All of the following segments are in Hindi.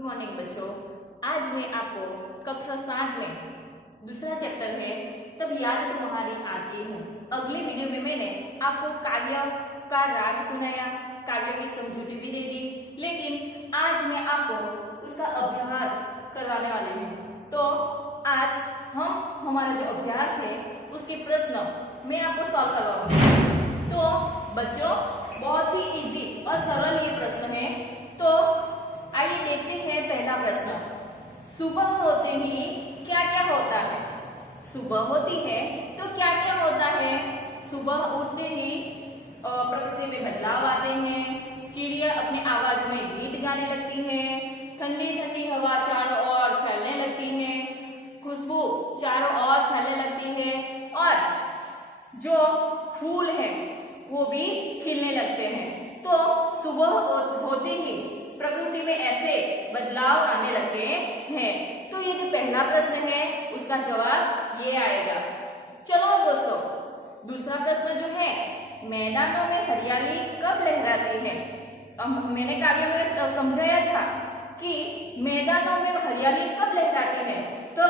मॉर्निंग बच्चों। आज मैं आपको कक्षा 7 में दूसरा चैप्टर है तब याद तुम्हारी आती है। अगले वीडियो में मैंने आपको काव्य का राग सुनाया, काव्य की समझूती भी दे दी, लेकिन आज मैं आपको उसका अभ्यास करवाने वाली हूँ। तो आज हम हमारा जो अभ्यास है उसके प्रश्न मैं आपको सॉल्व करवाऊंगी। तो बच्चों बहुत ही इजी और सरल ये प्रश्न है। तो आइए देखते हैं पहला प्रश्न। सुबह होते ही क्या क्या होता है? सुबह होती है तो क्या क्या होता है? सुबह उठते ही प्रकृति में बदलाव आते हैं, चिड़िया अपनी आवाज में गीत गाने लगती है, ठंडी ठंडी हवा चारों ओर फैलने लगती है, खुशबू चारों ओर फैलने लगती है और जो फूल है वो भी खिलने लगते हैं। तो सुबह होते ही प्रकृति में ऐसे बदलाव आने लगते हैं। तो ये जो पहला प्रश्न है उसका जवाब ये आएगा। चलो दोस्तों, दूसरा प्रश्न जो है, मैदानों में हरियाली कब लहराती है? मैंने काव्य में समझाया था कि मैदानों में हरियाली कब लहराती है। तो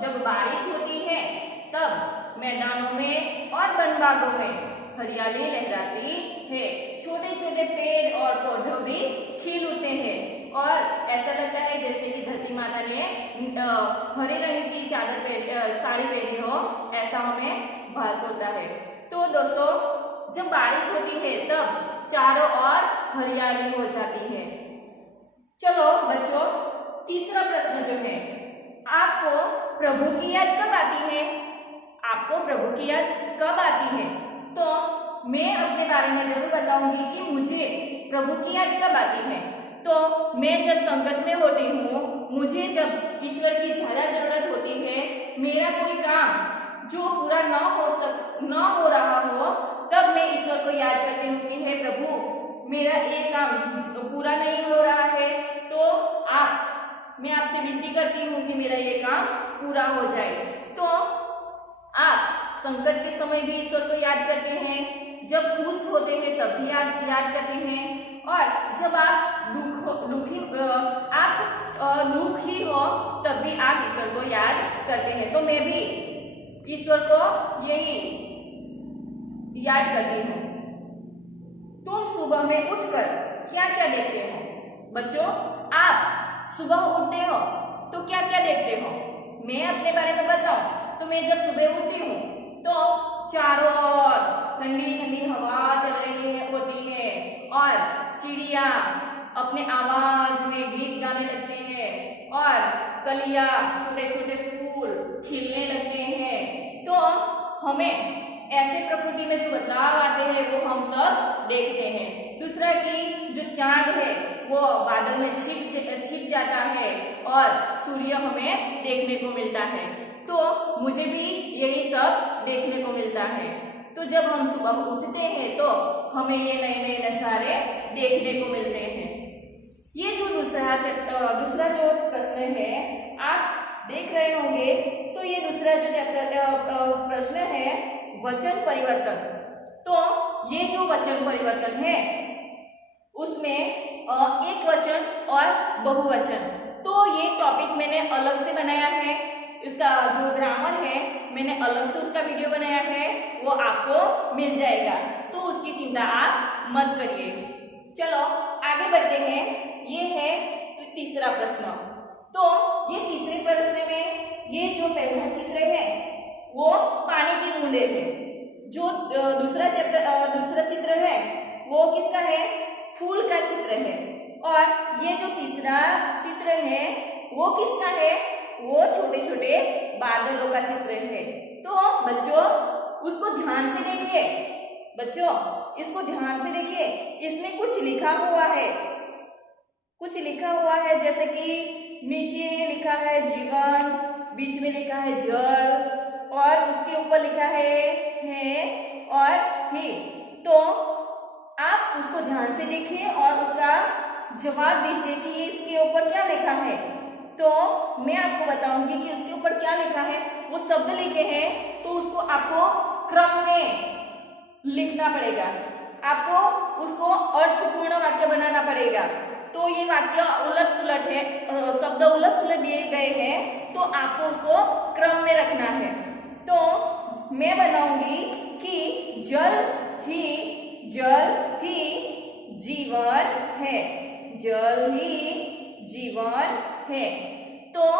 जब बारिश होती है तब मैदानों में और वनबागों में हरियाली लहराती है। छोटे छोटे पेड़ और पौधे भी खिल उठते हैं और ऐसा लगता है जैसे कि धरती माता ने हरे रंग की चादर साड़ी पहनी हो, ऐसा हमें भास होता है। तो दोस्तों, जब बारिश होती है तब चारों ओर हरियाली हो जाती है। चलो बच्चों, तीसरा प्रश्न जो है, आपको प्रभु की याद कब आती है? आपको प्रभु की याद कब आती है? तो मैं अपने बारे में जरूर बताऊंगी कि मुझे प्रभु की याद कब आती है। तो मैं जब संकट में होती हूँ, मुझे जब ईश्वर की ज्यादा जरूरत होती है, मेरा कोई काम जो पूरा न हो रहा हो, तब मैं ईश्वर को याद करती हूँ कि हे प्रभु, मेरा एक काम पूरा नहीं हो रहा है, तो मैं आपसे विनती करती हूँ कि मेरा ये काम पूरा हो जाए। तो आप संकट के समय भी ईश्वर को याद करते हैं, जब खुश होते हैं तब भी आप याद करते हैं, और जब आप दुखी हो तब भी आप ईश्वर को याद करते हैं। तो मैं भी ईश्वर को यही याद करती हूँ। तुम सुबह में उठकर क्या क्या देखते हो? बच्चों, आप सुबह उठते हो तो क्या क्या देखते हो? मैं अपने बारे में बताऊं तो मैं जब सुबह उठती हूँ तो चारों ओर ठंडी ठंडी हवा चल रही होती है और चिड़िया अपने आवाज में गीत गाने लगते हैं और कलियां, छोटे छोटे फूल खिलने लगते हैं। तो हमें ऐसे प्रकृति में जो बदलाव आते हैं वो हम सब देखते हैं। दूसरा कि जो चांद है वो बादल में छिप जाता है और सूर्य हमें देखने को मिलता है। तो मुझे भी यही सब देखने को मिलता है। तो जब हम सुबह उठते हैं तो हमें ये नए नए नजारे देखने को मिलते हैं। ये जो दूसरा जो प्रश्न है आप देख रहे होंगे, तो ये दूसरा जो प्रश्न है वचन परिवर्तन। तो ये जो वचन परिवर्तन है उसमें एक वचन और बहुवचन, तो ये टॉपिक मैंने अलग से बनाया है। इसका जो ग्रामर है मैंने अलग से उसका वीडियो बनाया है, वो आपको मिल जाएगा, तो उसकी चिंता आप मत करिए। चलो आगे बढ़ते हैं। ये है तीसरा प्रश्न। तो ये तीसरे प्रश्न में ये जो पहला चित्र है वो पानी की बूंदे है। जो दूसरा चित्र है वो किसका है? फूल का चित्र है। और ये जो तीसरा चित्र है वो किसका है? वो छोटे छोटे बादलों का चित्र है। तो बच्चों उसको ध्यान से देखिए। बच्चों इसको ध्यान से देखिए, इसमें कुछ लिखा हुआ है, जैसे कि नीचे लिखा है जीवन, बीच में लिखा है जल और उसके ऊपर लिखा है और ही। तो आप उसको ध्यान से देखिए और उसका जवाब दीजिए कि इसके ऊपर क्या लिखा है। तो मैं आपको बताऊंगी कि उसके ऊपर क्या लिखा है। वो शब्द लिखे हैं तो उसको आपको क्रम में लिखना पड़ेगा, आपको उसको अर्थपूर्ण वाक्य बनाना पड़ेगा। तो ये वाक्य उलट सुलट है, शब्द उलट सुलट दिए गए हैं, तो आपको उसको क्रम में रखना है। तो मैं बनाऊंगी कि जल ही जीवन है, जल ही जीवन है। तो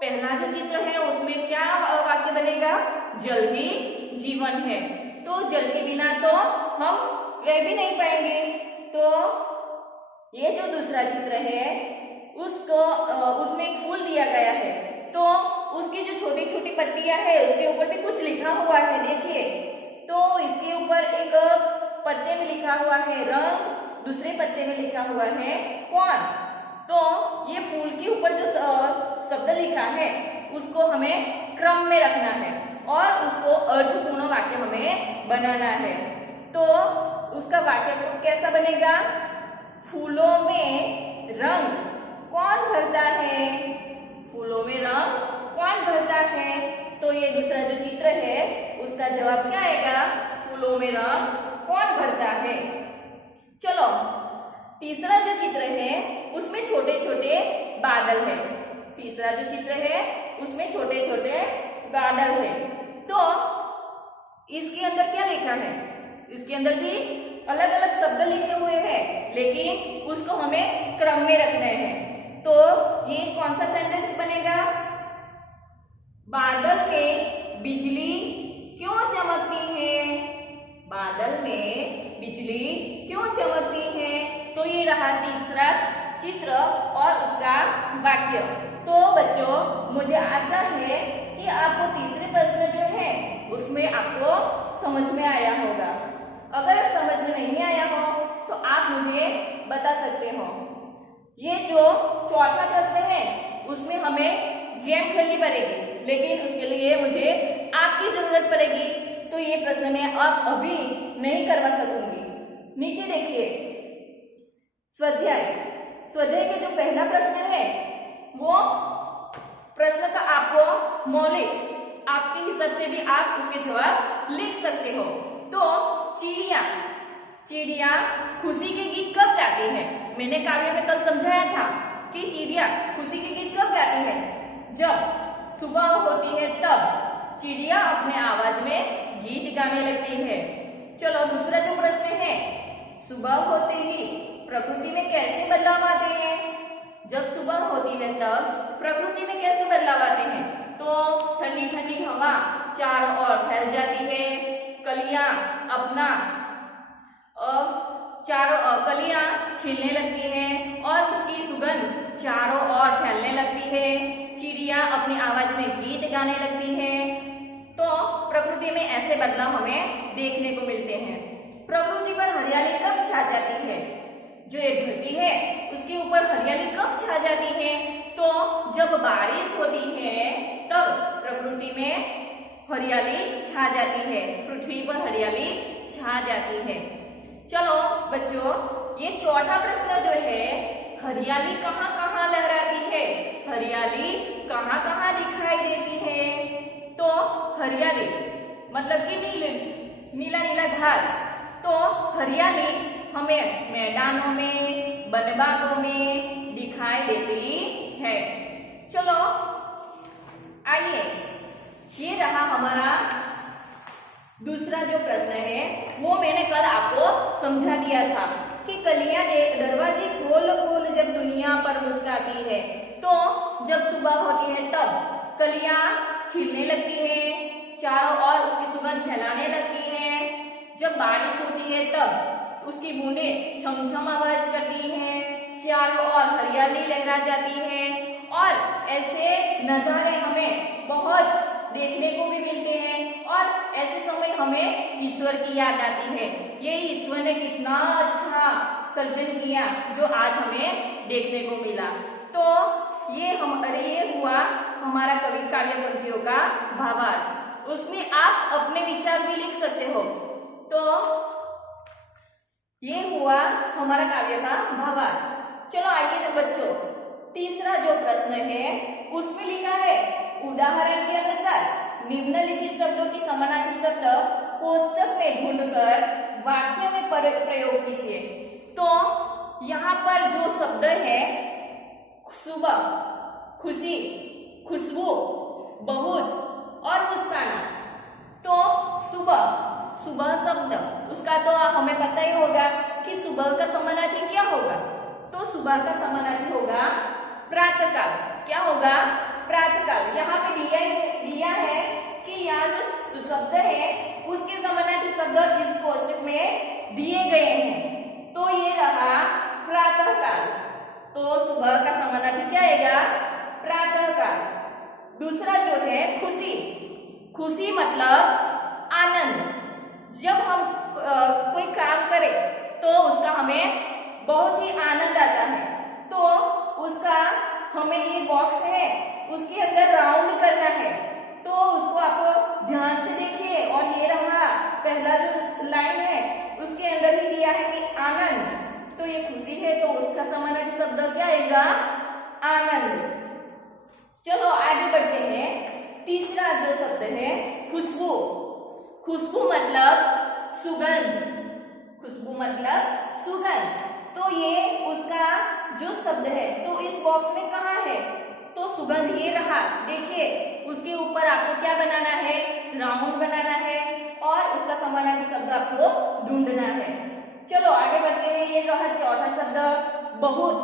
पहला जो चित्र है उसमें क्या वाक्य बनेगा, जल ही जीवन है। तो जल के बिना तो हम रह भी नहीं पाएंगे। तो ये जो दूसरा चित्र है उसको उसमें एक फूल दिया गया है, तो उसकी जो छोटी छोटी पत्तियां है उसके ऊपर भी कुछ लिखा हुआ है, देखिए। तो इसके ऊपर एक पत्ते में लिखा हुआ है रंग, दूसरे पत्ते में लिखा हुआ है कौन। तो ये फूल के ऊपर जो शब्द लिखा है उसको हमें क्रम में रखना है और उसको अर्थपूर्ण वाक्य हमें बनाना है। तो उसका वाक्य कैसा बनेगा, फूलों में रंग कौन भरता है, फूलों में रंग कौन भरता है। तो ये दूसरा जो चित्र है उसका जवाब क्या आएगा, फूलों में रंग कौन भरता है। चलो तीसरा जो चित्र है उसमें छोटे छोटे बादल है, तीसरा जो चित्र है उसमें छोटे छोटे बादल है। तो इसके अंदर क्या लिखा है, इसके अंदर भी अलग अलग शब्द लिखे हुए हैं, लेकिन उसको हमें क्रम में रखना है। तो ये कौन सा सेंटेंस बनेगा, बादल में बिजली क्यों चमकती है, बादल में बिजली क्यों चमकती है। तो ये रहा तीसरा चित्र और उसका वाक्य। तो बच्चों मुझे आशा है कि आपको तीसरे प्रश्न जो है उसमें आपको समझ में आया होगा। अगर समझ में नहीं आया हो तो आप मुझे बता सकते हो। ये जो चौथा प्रश्न है उसमें हमें गेम खेलनी पड़ेगी, लेकिन उसके लिए मुझे आपकी जरूरत पड़ेगी। तो ये प्रश्न मैं अब अभी नहीं करवा सकूंगी। नीचे देखिए, स्वाध्याय के जो पहला प्रश्न है वो प्रश्न का आपको मौलिक आपके हिसाब से भी आप उसके जवाब लिख सकते हो। तो चिड़िया खुशी के गीत कब गाती है, मैंने काव्य में कल समझाया था कि चिड़िया खुशी के गीत कब गाती है, जब सुबह होती है तब चिड़िया अपने आवाज में गीत गाने लगती है। चलो दूसरा जो प्रश्न है, सुबह होते ही प्रकृति में कैसे बदलाव आते हैं, जब सुबह होती है तब प्रकृति में कैसे बदलाव आते हैं। तो ठंडी ठंडी हवा चारों ओर फैल जाती है, कलियां अपना कलियां खिलने लगती हैं और उसकी सुगंध चारों ओर फैलने लगती है, चिड़िया अपनी आवाज में गीत गाने लगती है। तो प्रकृति में ऐसे बदलाव हमें देखने को मिलते हैं। प्रकृति पर हरियाली कब छा जाती है, जो ये धरती है उसके ऊपर हरियाली कब छा जाती है, तो जब बारिश होती है तब प्रकृति में हरियाली छा जाती है, पृथ्वी पर हरियाली छा जाती है। चलो बच्चों, ये चौथा प्रश्न जो है, हरियाली कहाँ कहाँ लहराती है, हरियाली कहाँ कहाँ दिखाई देती है। तो हरियाली मतलब कि नीला नीला घास, तो हरियाली हमें मैदानों में, वनबागों में दिखाई देती है। चलो आइए, ये रहा हमारा दूसरा जो प्रश्न है, वो मैंने कल आपको समझा दिया था कि कलियां दरवाजे खोल खोल जब दुनिया पर मुस्कुराती है। तो जब सुबह होती है तब कलियां खिलने लगती हैं, चारों ओर उसकी सुगंध फैलाने लगती हैं। जब बारिश होती है तब उसकी बूंदें छमछम आवाज करती हैं, चारों ओर हरियाली लहरा जाती है और ऐसे नजारे हमें बहुत देखने को भी मिलते हैं और ऐसे समय हमें ईश्वर की याद आती है। ये ईश्वर ने कितना अच्छा सर्जन किया जो आज हमें देखने को मिला। तो ये हुआ हमारा कवि काव्य पंक्तियों का भावार्थ। उसमें आप अपने विचार भी लिख सकते हो। तो ये हुआ हमारा काव्य का भावार्थ। चलो आइए बच्चों, तीसरा जो प्रश्न है उसमें लिखा है, उदाहरण के अनुसार निम्नलिखित शब्दों की समानार्थी शब्द कोष्टक में ढूंढकर वाक्य में प्रयोग कीजिए। तो यहाँ पर जो शब्द है सुबह, खुशी, खुशबू, बहुत और मुस्काना, तो सुबह, सुबह शब्द उसका तो हमें पता ही होगा कि सुबह का समानार्थी क्या होगा। तो सुबह का समानार्थी होगा प्रातःकाल। क्या होगा? प्रातःकाल। यहाँ पे दिया है कि यहाँ जो शब्द है उसके समानार्थी शब्द इस कोष्टक में दिए गए हैं। तो ये रहा प्रातःकाल। तो सुबह का समानार्थी क्या आएगा? प्रातःकाल। दूसरा जो है खुशी, खुशी मतलब आनंद। जब हम कोई काम करें तो उसका हमें बहुत ही आनंद आता है, तो उसका हमें ये बॉक्स है उसके अंदर राउंड करना है। तो उसको आप ध्यान से देखिए और ये रहा पहला जो लाइन है उसके अंदर ही दिया है कि आनंद। तो ये खुशी है तो उसका समानार्थी शब्द क्या आएगा? आनंद। चलो आगे बढ़ते हैं। तीसरा जो शब्द है खुशबू। खुशबू मतलब सुगंध, खुशबू मतलब सुगंध। तो ये उसका जो शब्द है तो इस बॉक्स में कहाँ है? तो सुगंध ये रहा। देखिए उसके ऊपर आपको क्या बनाना है? राउंड बनाना है और उसका समानार्थी शब्द आपको ढूंढना है। चलो आगे बढ़ते हैं। ये रहा चौथा शब्द बहुत।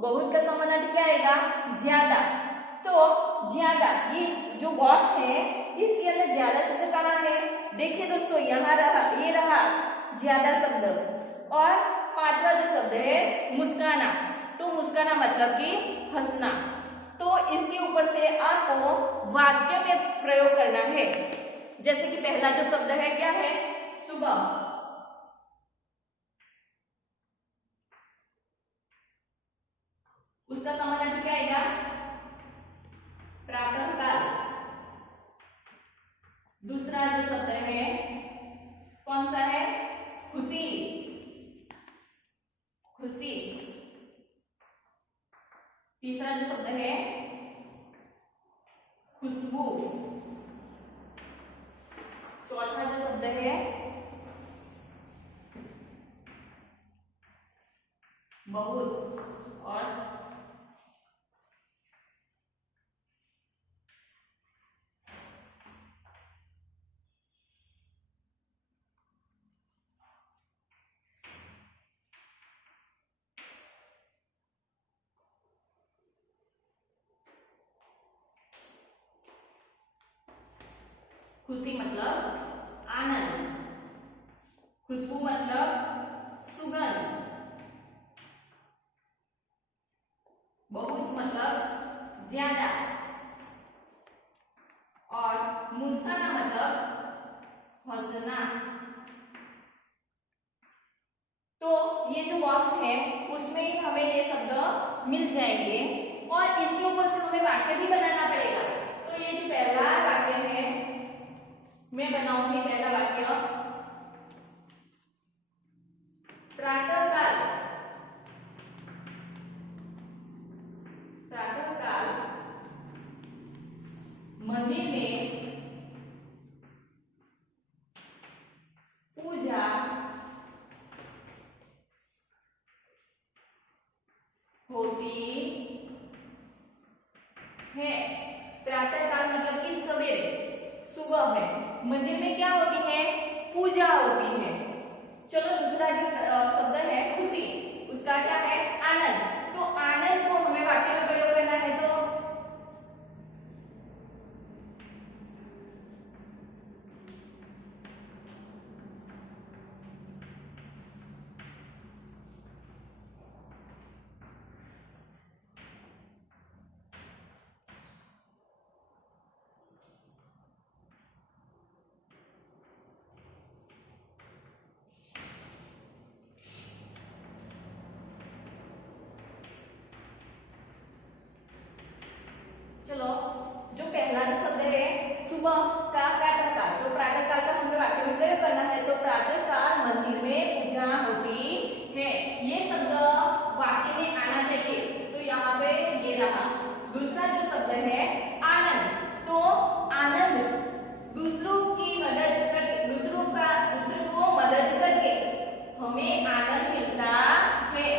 बहुत का समानार्थी क्या आएगा? ज्यादा। तो ज्यादा, ये जो बॉक्स है इसके अंदर ज्यादा शब्द कहाँ है? देखिए दोस्तों यहाँ रहा, ये रहा ज्यादा शब्द। और पांचवा जो शब्द है मुस्काना। तो मुस्काना मतलब कि हंसना। तो इसके ऊपर से आपको वाक्य में प्रयोग करना है। जैसे कि पहला जो शब्द है क्या है? सुबह। उसका समानार्थी क्या आएगा? प्रातःकाल। दूसरा जो शब्द है कौन सा है? खुशी, खुशी। तीसरा जो शब्द है खुशबू। चौथा जो शब्द है बहुत। और खुशी मतलब आनंद, खुशबू मतलब सुगंध, बहुत मतलब ज्यादा और मुस्काना मतलब हंसना। तो ये जो बॉक्स है उसमें ही हमें ये शब्द मिल जाएंगे और इसके ऊपर से हमें वाक्य भी बनाना पड़ेगा। तो ये जो पहला वाक्य है मैं बनाऊंगी। पहला वाक्य प्रातःकाल। प्रातःकाल मंदिर में पूजा होती है। प्रातःकाल मतलब कि सवेरे, सुबह है। मंदिर में क्या होती है? पूजा होती है। चलो दूसरा जो शब्द है खुशी, उसका क्या है? आनंद। तो आनंद को हमें वाक्य में प्रयोग करना है। तो चलो जो पहला जो शब्द है सुबह का प्रातःकाल, जो प्रातःकाल का हमें वाक्य में प्रयोग करना है। तो प्रातःकाल मंदिर में पूजा होती है, ये शब्द वाक्य में आना चाहिए। तो यहाँ पे ये रहा। दूसरा जो शब्द है आनंद। तो आनंद दूसरों की मदद कर, दूसरों को मदद करके हमें आनंद मिलता है।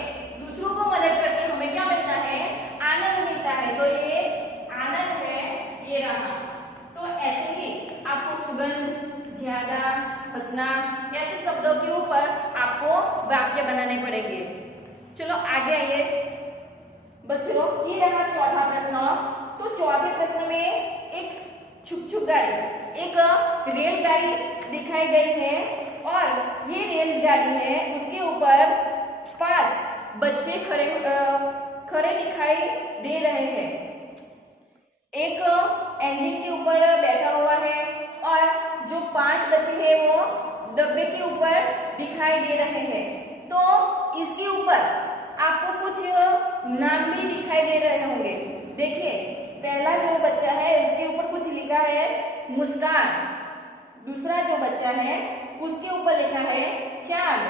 शब्दों के ऊपर आपको वाक्य बनाने पड़ेंगे। चलो आगे आइए बच्चों, ये रहा चौथा प्रश्न। तो चौथे प्रश्न में एक छुक गाड़ी, एक रेलगाड़ी दिखाई गई है और ये रेलगाड़ी है, उसके ऊपर 5 बच्चे खड़े दिखाई दे रहे हैं। एक इंजन के ऊपर बैठा हुआ है और जो 5 बच्चे हैं वो डब्बे के ऊपर दिखाई दे रहे हैं। तो इसके ऊपर आपको कुछ नाम भी दिखाई दे रहे होंगे। देखिए, पहला जो बच्चा है उसके ऊपर कुछ लिखा है मुस्कान, दूसरा जो बच्चा है उसके ऊपर लिखा है चांद,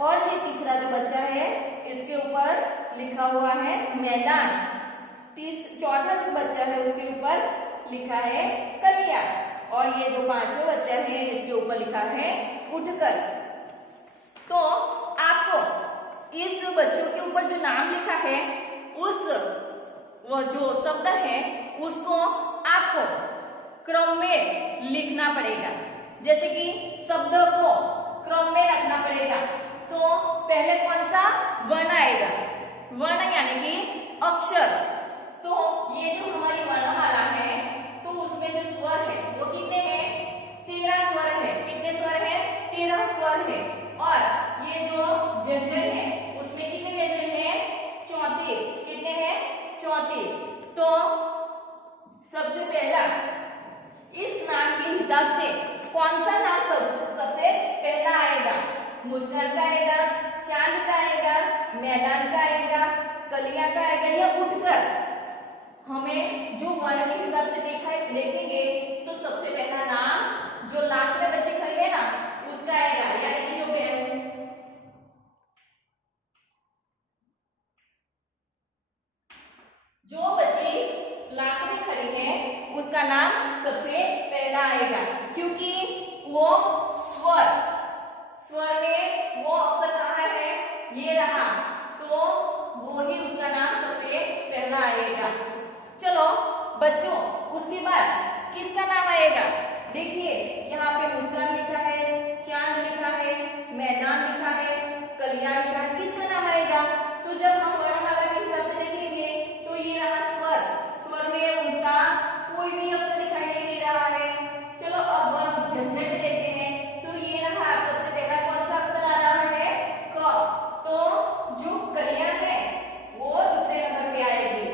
और ये तीसरा जो बच्चा है इसके ऊपर लिखा हुआ है मैदान। चौथा जो बच्चा है उसके ऊपर लिखा है कलिया, और ये जो 5वां बच्चा है इसके ऊपर लिखा है उठकर। तो आपको इस बच्चों के ऊपर जो नाम लिखा है उस वो जो शब्द है उसको आपको क्रम में लिखना पड़ेगा। जैसे कि शब्दों को क्रम में रखना पड़ेगा। तो पहले कौन सा वर्ण आएगा, वर्ण यानी कि अक्षर। तो ये जो हमारी वर्णमाला है तो उसमें जो स्वर है वो कितने हैं, 13 स्वर है। कितने स्वर है, 13 स्वर है। और ये जो व्यंजन है उसमें कितने व्यंजन है, 34। कितने हैं, 34। तो सबसे पहला इस नाम के हिसाब से कौन सा नाम सबसे पहला आएगा, मुस्कान का आएगा, चांद का आएगा, मैदान का आएगा, कलिया का आएगा, या उठकर। हमें जो वर्ण के हिसाब से देखेंगे तो सबसे पहला नाम जो लास्ट में बच्चे खड़े हैं ना उसका आएगा, यानी कि जो बच्चे लास्ट में खड़े हैं उसका नाम सबसे पहला आएगा, क्योंकि वो स्वर में वो अक्षर कहाँ है, ये रहा, तो वो ही उसका नाम सबसे पहला आएगा। चलो बच्चों, उसके बाद किसका नाम आएगा। देखिए, यहाँ पे मुस्कान लिखा है, चांद लिखा है, मैदान लिखा है, कलिया लिखा है, किसका नाम आएगा। तो जब हम वर्णमाला के हिसाब से देखेंगे तो ये रहा स्वर में उसका कोई भी अक्षर दिखाई नहीं दे रहा है। चलो अब हम व्यंजन में देखते हैं। तो ये रहा, सबसे पहला कौन सा अक्षर आ रहा है, क। तो जो कलिया है वो दूसरे नंबर पे आएगी।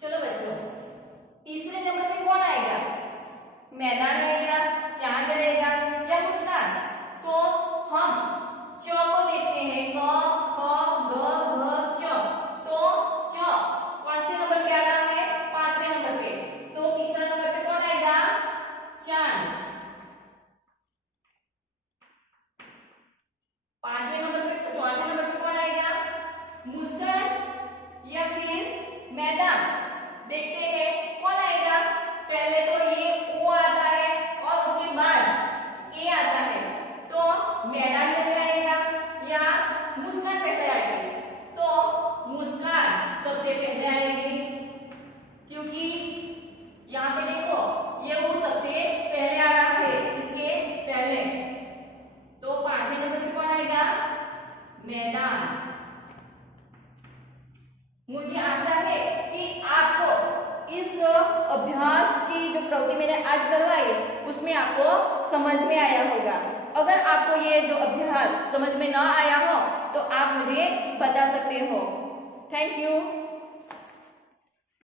चलो बच्चों, तीसरे नंबर पे कौन आएगा, मैदान आएगा, चांद आएगा, या मुस्कान। तो हम च को देखते हैं, क ख ग घ च। तो च कौन से नंबर पे आ रहा है, 5वें नंबर पे। तो तीसरा नंबर पे कौन आएगा, चांद। 5वें नंबर पे, चौथे नंबर पे कौन आएगा, मुस्कान या फिर मैदान। देखते हैं कौन आएगा। पहले तो ये ओ आता है और उसके बाद ए आता है। तो मैदान पहले आएगा या मुस्कान पहले आएगी। तो मुस्कान सबसे पहले आएगी, क्योंकि यहाँ पे देखो ये वो सबसे पहले आ रहा है, इसके पहले। तो 5वें नंबर पे कौन आएगा, मैदान। मुझे आशा है कि आपको इस अभ्यास की जो प्रवृत्ति मैंने आज करवाई उसमें आपको समझ में आया होगा। अगर आपको ये जो अभ्यास समझ में ना आया हो तो आप मुझे बता सकते हो। Thank you.